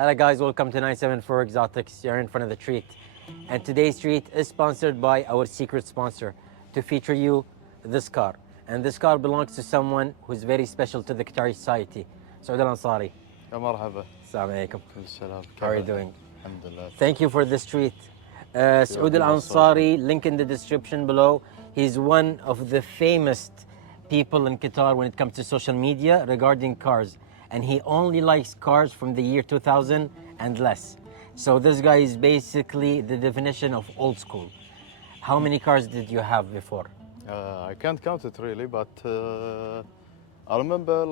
Hello guys, welcome to 974 Exotics. You're in front of the treat. And today's treat is sponsored by our secret sponsor to feature you this car. And this car belongs to someone who's very special to the Qatari society. Saoud Al-Ansari. يا مرحبا. Assalamu alaikum. كل سلام. How are you doing? الحمد لله. Thank you for this treat. Saoud Al-Ansari, link in the description below. He's one of the famous people in Qatar when it comes to social media regarding cars. And he only likes cars from the year 2000 and less. So this guy is basically the definition of old school. How many cars did you have before? I can't count it really, but I remember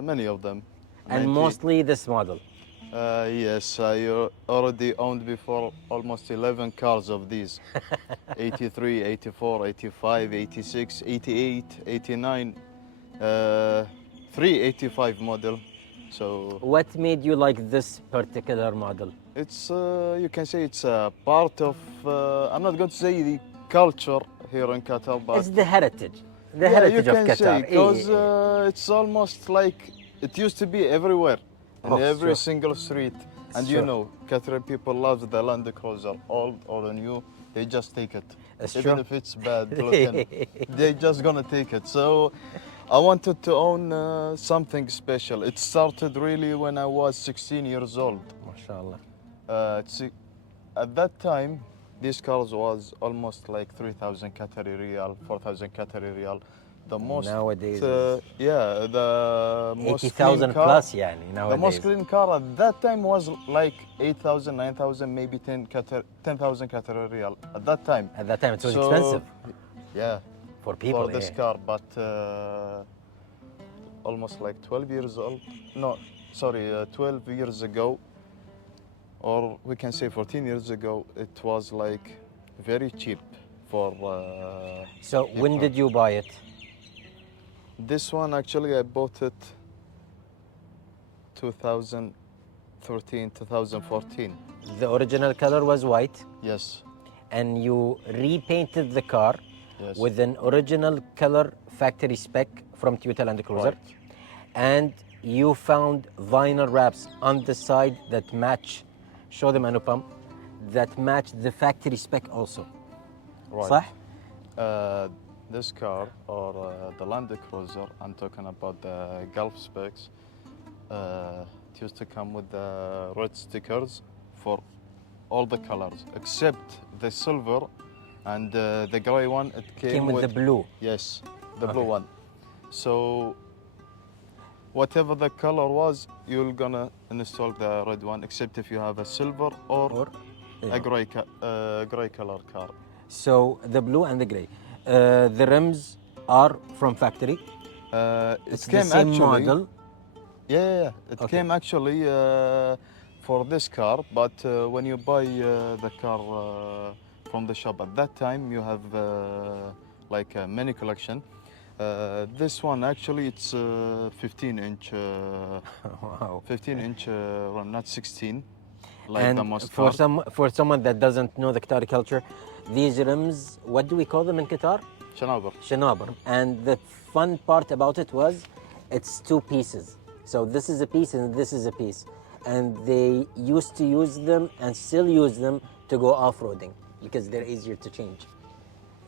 many of them. And mostly this model. Yes, I already owned before almost 11 cars of these. 83, 84, 85, 86, 88, 89, 385 model. So what made you like this particular model? it's, you can say it's a part of, I'm not going to say the culture here in Qatar, but it's the heritage. The heritage of Qatar. Because it's almost like it used to be everywhere, in every single street. And you know, Qatari people love the Land Cruiser, old or new, they just take it. Even if it's bad looking, they just gonna take it. So I wanted to own something special. It started really when I was 16 years old. MashaAllah. At that time, these cars was almost like 3,000 Qatari riyal, 4,000 Qatari riyal. The most nowadays, the most 80,000 plus, yani, nowadays. The most clean car at that time was like 8,000, 9,000, maybe 10,000 Qatari riyal. At that time. At that time, it was expensive. Yeah. For people, for this car, but almost like 12 years old. No, sorry, 12 years ago, or we can say 14 years ago, it was like very cheap for. So when did you buy it? This one actually I bought it 2013, 2014. The original color was white. Yes. And you repainted the car. Yes. With an original color factory spec from Toyota Land Cruiser. Right. And you found vinyl wraps on the side that match, show them Anupam, that match the factory spec also. Right. صح? This car, or the Land Cruiser, I'm talking about the Gulf specs, it used to come with the red stickers for all the colors, except the silver and the gray one. It came with the blue. Yes, the blue one. So whatever the color was, you're gonna install the red one, except if you have a silver or a gray color car. So the blue and the gray. The rims are from factory. It's the same model. Yeah. It came actually for this car, but when you buy the car from the shop at that time, you have like a mini collection. This one actually it's 15-inch. Wow. 15-inch rim, not 16. Like and the most for someone that doesn't know the Qatari culture, these rims, what do we call them in Qatar? Shanaber. Shanaber. And the fun part about it was, it's two pieces. So this is a piece and this is a piece. And they used to use them and still use them to go off-roading because they're easier to change.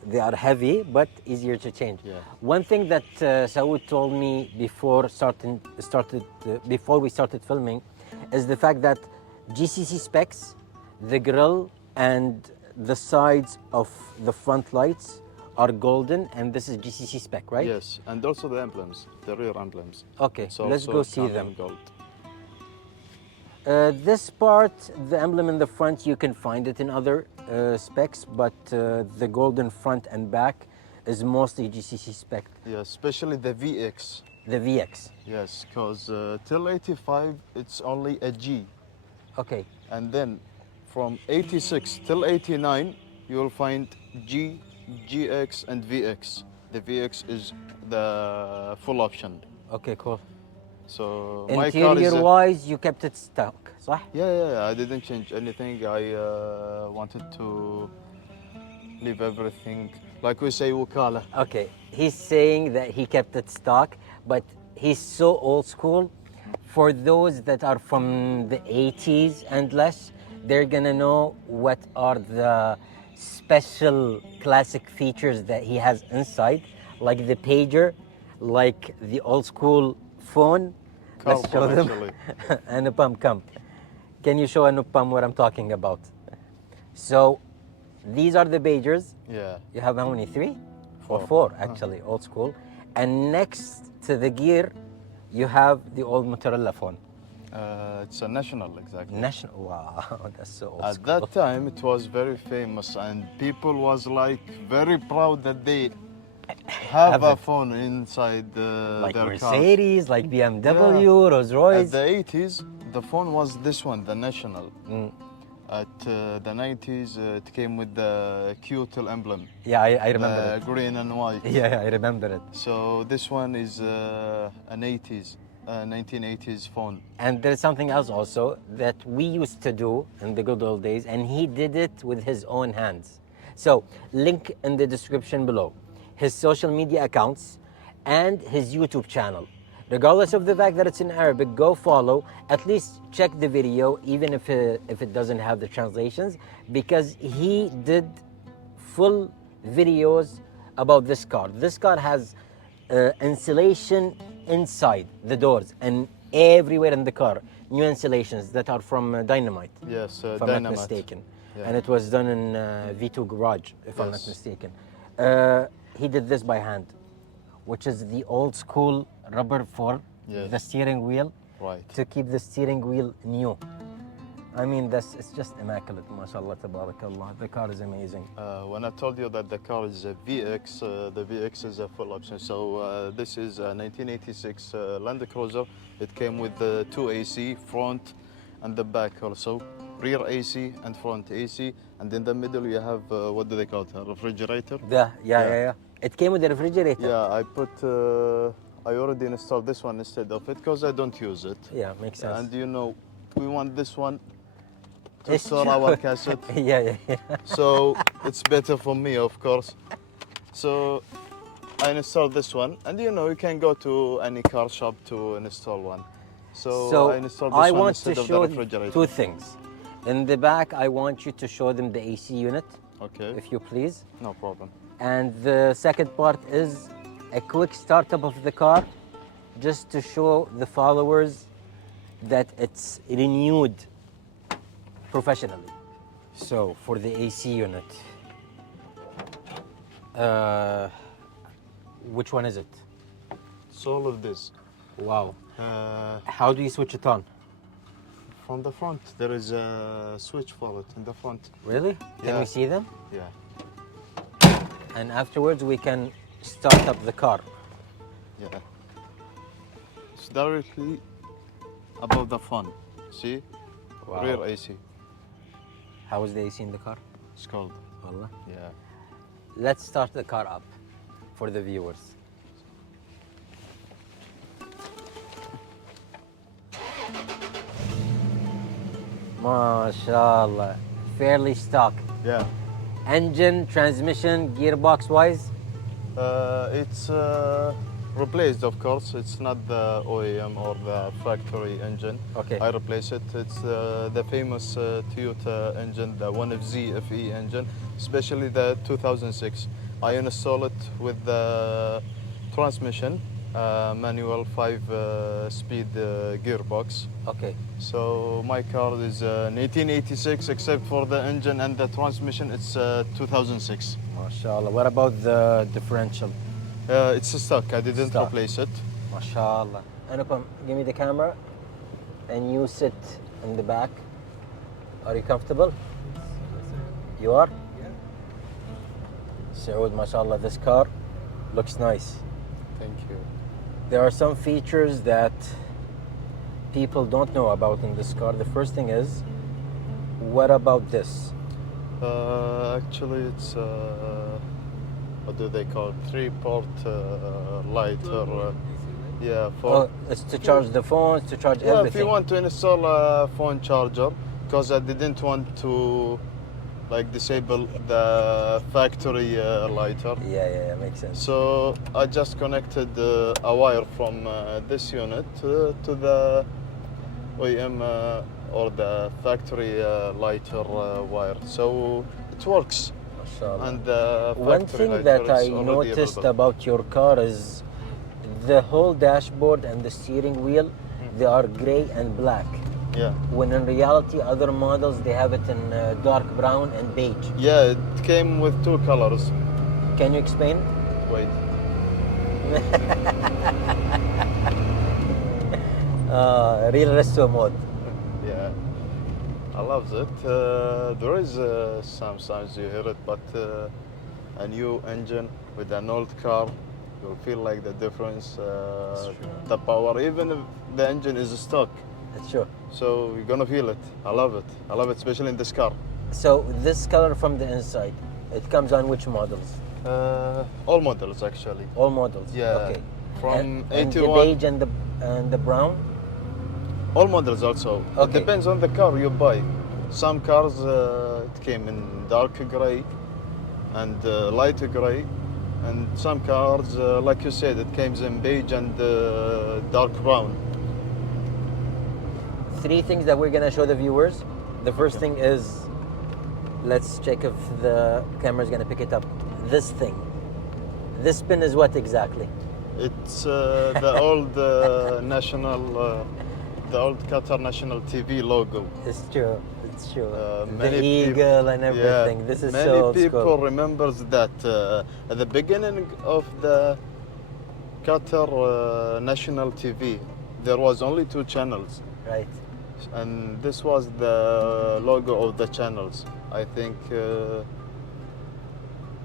They are heavy, but easier to change. Yeah. One thing that Saoud told me before we started filming is the fact that GCC specs, the grille and the sides of the front lights are golden, and this is GCC spec, right? Yes, and also the emblems, the rear emblems. Okay, so let's go see them. Gold. This part, the emblem in the front, you can find it in other specs, but the golden front and back is mostly GCC spec. Yeah, especially the VX. The VX. Yes, because till 85, it's only a G. Okay. And then from 86 till 89, you'll find G, GX, and VX. The VX is the full option. Okay, cool. So interior-wise, you kept it stock, صح? Yeah, I didn't change anything. I wanted to leave everything, like we say, wukala. Okay, he's saying that he kept it stock, but he's so old school For those that are from the 80s and less, they're gonna know what are the special classic features that he has inside, like the pager, like the old school phone. Let's show Carphone, them. actually. Anupam, come. Can you show Anupam what I'm talking about? So these are the pagers. Yeah. You have how many? Three? Or Four. four, actually, old school. And next to the gear, you have the old Motorola phone. It's a national, exactly. National. Wow, that's so old At school. that time, it was very famous, and people was like very proud that they have a it. phone inside Like their car. Mercedes, like BMW, Yeah. Rolls At Royce. the 80s, the phone was this one, the national. Mm. At the 90s, it came with the Q-Tel emblem, Yeah, I remember the it. green and white. Yeah, I remember it. So this one is an 80s, 1980s phone. And there's something else also that we used to do in the good old days, and he did it with his own hands. So, link in the description below. His social media accounts and his YouTube channel. Regardless of the fact that it's in Arabic, go follow. At least check the video, even if it doesn't have the translations, because he did full videos about this car. This car has insulation inside the doors and everywhere in the car. New insulations that are from Dynamite, Yes, if I'm Dynamite. not mistaken. Yeah. And it was done in V2 Garage, if I'm not Yes. mistaken. He did this by hand, which is the old school rubber for Yes. the steering wheel, Right. to keep the steering wheel new. I mean, it's just immaculate, mashallah, tabarakallah. The car is amazing. When I told you that the car is a VX, the VX is a full option. So this is a 1986 Land Cruiser. It came with the two AC, front and the back also. Rear AC and front AC. And in the middle you have, what do they call it, a refrigerator? Yeah. It came with the refrigerator. Yeah, I already installed this one instead of it because I don't use it. Yeah, makes sense. And you know, we want this one to It's store true. our cassette. yeah. So it's better for me, of course. So I installed this one, and you know, you can go to any car shop to install one. So I installed this I one want to instead of the show refrigerator. two things. In the back, I want you to show them the AC unit, Okay, if you please. no problem. And the second part is a quick startup of the car, just to show the followers that it's renewed professionally. So for the AC unit, which one is it? So all of this. Wow. Uh, How do you switch it on? from the front, there is a switch for it in the front. Really? Can Yeah. we see them? Yeah. And afterwards we can start up the car. Yeah. It's directly above the phone. See? Wow. Rear AC. How is the AC in the car? It's called. Wallah. Yeah. Let's start the car up for the viewers. MashaAllah. Fairly stock. Yeah. Engine, transmission, gearbox wise. It's replaced, of course. It's not the OEM or the factory engine. Okay. I replace it. It's the famous Toyota engine, the 1FZ FE engine, especially the 2006. I install it with the transmission, manual 5-speed gearbox. Okay. So my car is 1886, except for the engine and the transmission, it's 2006. MashaAllah. What about the differential? It's stuck. I didn't Stuck. replace it. MashaAllah. Anupam, give me the camera and you sit in the back. Are you comfortable? You are? Yeah. Saoud, MashaAllah, this car looks nice. Thank you. There are some features that people don't know about in this car. The first thing is, what about this? Actually, it's what do they call it? 3-port light or yeah, for Oh, it's to charge the phones, to charge yeah. If everything. you want to install a phone charger, because I didn't want to like disable the factory lighter. Yeah, makes sense. So I just connected a wire from this unit to the OEM or the factory lighter wire. So it works. Mashallah. And the One factory thing lighter that I is already noticed available. about your car is the whole dashboard and the steering wheel, they are gray and black. Yeah. When in reality, other models, they have it in dark brown and beige. Yeah, it came with two colors. Can you explain? Wait. Real resto mode. Yeah. I love it. There is sometimes you hear it, but a new engine with an old car, you'll feel like the difference, the power, even if the engine is stuck. That's true. So you're gonna feel it. I love it. I love it, especially in this car. So this color from the inside, it comes on which models? All models actually. All models. Yeah. Okay. From and the 81. beige and the brown. All models also. It Okay. depends on the car you buy. Some cars it came in dark gray and light gray, and some cars, like you said, it came in beige and dark brown. Three things that we're gonna show the viewers. The first thing is, let's check if the camera's gonna pick it up. This thing. This pin is what exactly? It's the old the old Qatar national TV logo. It's true. It's true. The Many eagle and everything. Yeah, This is many so old people school. remembers that at the beginning of the Qatar national TV, there was only two channels, Right. and this was the logo of the channels. I think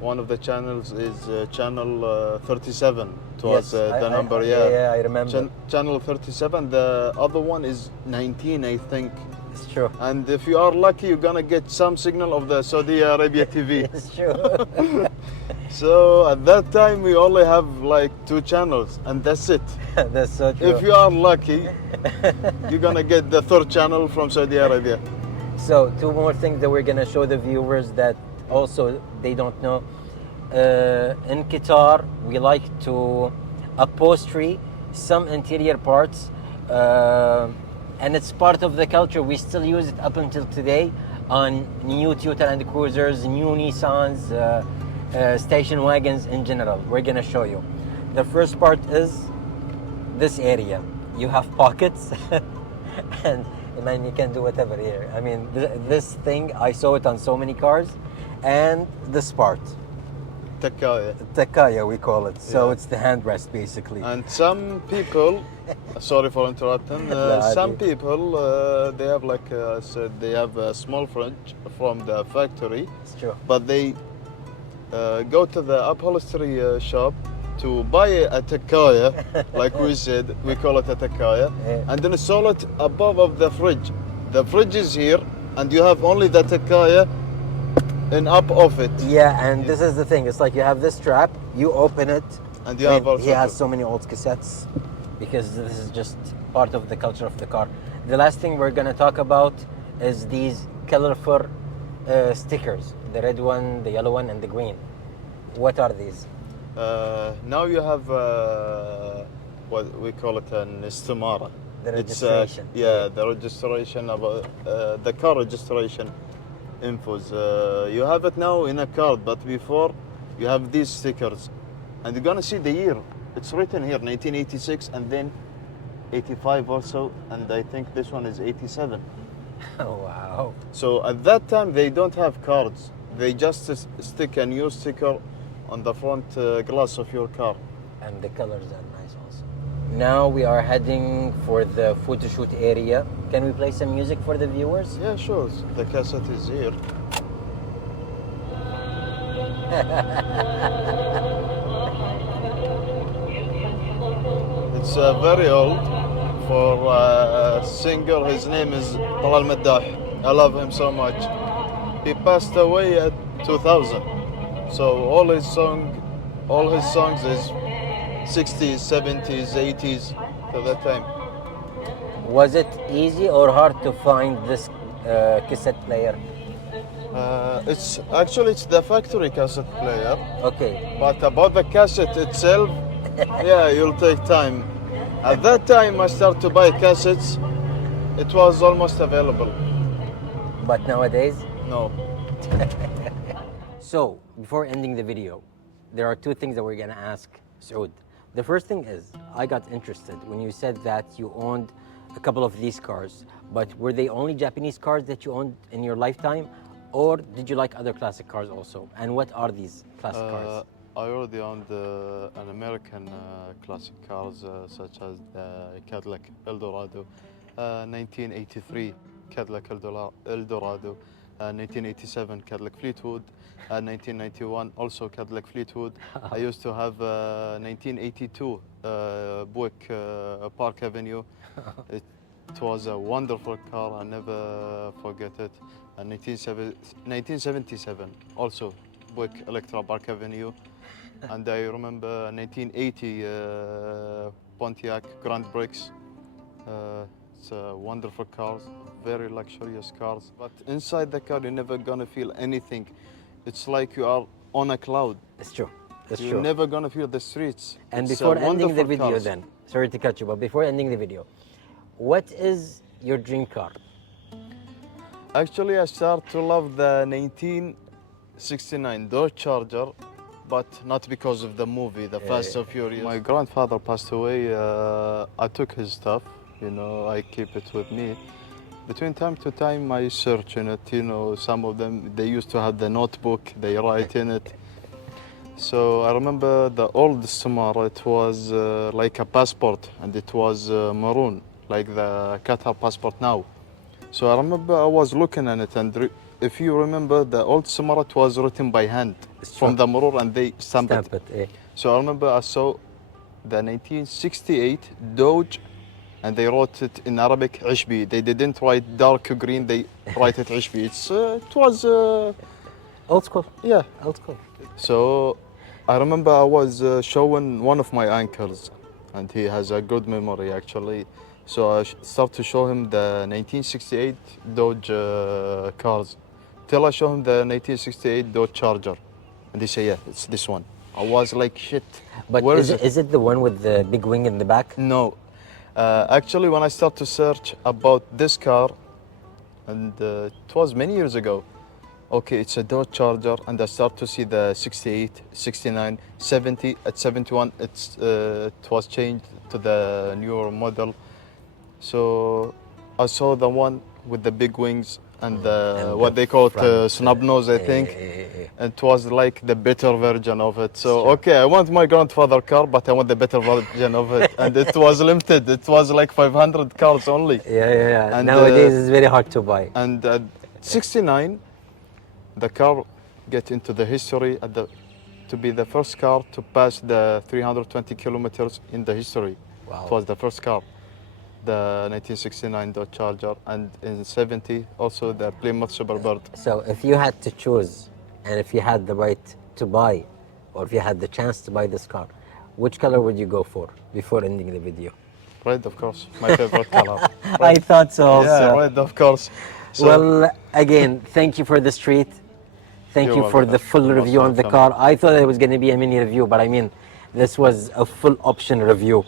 one of the channels is channel 37. It was the number, Yeah, I remember. Channel 37. The other one is 19, I think. It's true. And if you are lucky, you're gonna get some signal of the Saudi Arabia TV. It's true. So at that time, we only have like two channels, and that's it. That's so true. If you are lucky, you're gonna get the third channel from Saudi Arabia. So two more things that we're gonna show the viewers that also they don't know. In Qatar, we like to upholstery some interior parts, and it's part of the culture. We still use it up until today on new Toyota Land Cruisers, new Nissans, station wagons in general. We're gonna show you. The first part is this area. You have pockets, and man, you can do whatever here. I mean, this thing, I saw it on so many cars, and this part. Takaya. Takaya, we call it. So Yeah. it's the handrest, basically. And some people, sorry for interrupting, some people, they have like I said, they have a small fridge from the factory, It's true. but they go to the upholstery shop to buy a takaya, like we said, we call it a takaya, Yeah. and then install it above of the fridge. The fridge is here, and you have only the takaya and up of it. Yeah, and this is the thing. It's like you have this strap, you open it, And you have also he has so many old cassettes because this is just part of the culture of the car. The last thing we're gonna talk about is these colorful stickers: the red one, the yellow one, and the green. What are these? Now you have what we call it an istimara. The It's, registration. yeah, the registration about the car registration infos. You have it now in a card, but before you have these stickers, and you're gonna see the year. It's written here, 1986, and then 85 also, and I think this one is 87. Oh wow! So at that time they don't have cards. They just stick a new sticker on the front glass of your car. And the colors are nice also. Now we are heading for the photo shoot area. Can we play some music for the viewers? Yeah, sure. The cassette is here. It's very old for a singer. His name is Talal Maddah. I love him so much. He passed away at 2000. So all his songs is 60s, 70s, 80s to that time. Was it easy or hard to find this cassette player? It's actually it's the factory cassette player, Okay. but about the cassette itself, yeah, you'll take time. At that time, I started to buy cassettes. It was almost available. But nowadays? No. So, before ending the video, there are two things that we're gonna ask Saoud. The first thing is, I got interested when you said that you owned a couple of these cars, but were they only Japanese cars that you owned in your lifetime, or did you like other classic cars also? And what are these classic cars? I already owned an American classic cars such as the Cadillac Eldorado, 1983 Cadillac Eldorado, 1987 Cadillac Fleetwood, 1991 also Cadillac Fleetwood. I used to have 1982 Buick Park Avenue. It was a wonderful car, I never forget it. 1977 also Buick Electra Park Avenue. And I remember 1980 Pontiac Grand Prix. It's wonderful cars, very luxurious cars. But inside the car, you're never gonna feel anything. It's like you are on a cloud. It's true. It's You're true. never gonna feel the streets. And It's, before ending the wonderful video, cars. then, sorry to cut you, but before ending the video, what is your dream car? Actually, I started to love the 1969 Dodge Charger, but not because of the movie, The Fast and Furious. My grandfather passed away. I took his stuff, you know, I keep it with me. Between time to time, I search in it, you know, some of them, they used to have the notebook, they write in it. So I remember the oldest Samara, it was like a passport, and it was maroon, like the Qatar passport now. So I remember I was looking at it, and if you remember, the old Samara, it was written by hand from the mirror, and they stamped it. So I remember I saw the 1968 Dodge, and they wrote it in Arabic, Ishbi. They didn't write dark green, they write it Ishbi. It was... Old school. Yeah. Old school. So I remember I was showing one of my uncles, and he has a good memory actually. So I started to show him the 1968 Dodge cars, till I show him the 1968 Dodge Charger, and he said, yeah, it's this one. I was like, shit, But where is it the one with the big wing in the back? No. Actually, when I started to search about this car, and it was many years ago, okay, it's a Dodge Charger, and I start to see the 68, 69, 70, at 71, it was changed to the newer model. So I saw the one with the big wings and what they call it, snub nose, I think. And it was like the better version of it. So, okay, I want my grandfather car, but I want the better version of it. And it was limited. It was like 500 cars only. Yeah. And nowadays it's very hard to buy. And at 69, the car get into the history to be the first car to pass the 320 kilometers in the history. Wow. It was the first car, the 1969 Dodge Charger, and in 70 also the Plymouth Superbird. So if you had to choose, and if you had the right to buy, or if you had the chance to buy this car, which color would you go for before ending the video? Red, of course, my favorite color. Red. I thought so also. Yeah, red, of course. So, Well, again, thank you for this treat. Thank You're you for welcome. the full You're review on the welcome. car. I thought it was going to be a mini review, but I mean, this was a full option review.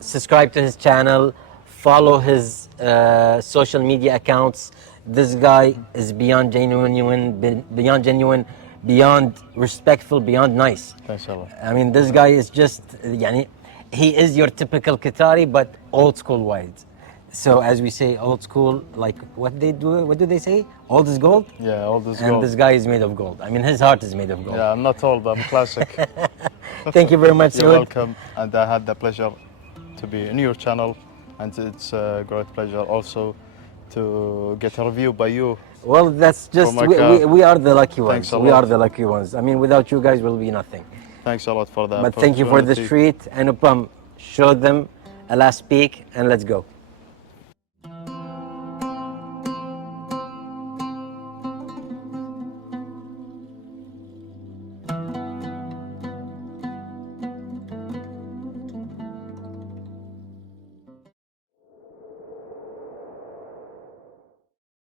Subscribe to his channel, follow his social media accounts. This guy is beyond genuine, beyond respectful, beyond nice. Thanks a lot. I mean, this guy is just, he is your typical Qatari, but old school wise. So as we say, old school, like what do they say? Old is gold? Yeah, all this And gold. this guy is made of gold. I mean, his heart is made of gold. Yeah, I'm not old, I'm classic. Thank you very much, You're Saoud. welcome, and I had the pleasure to be in your channel, and it's a great pleasure also to get a review by you. Well, that's just, For my car. we are the lucky ones. Thanks a We lot. are the lucky ones. I mean, without you guys, we'll be nothing. Thanks a lot for that. But thank you for this treat. And Upam, show them a last peek, and let's go.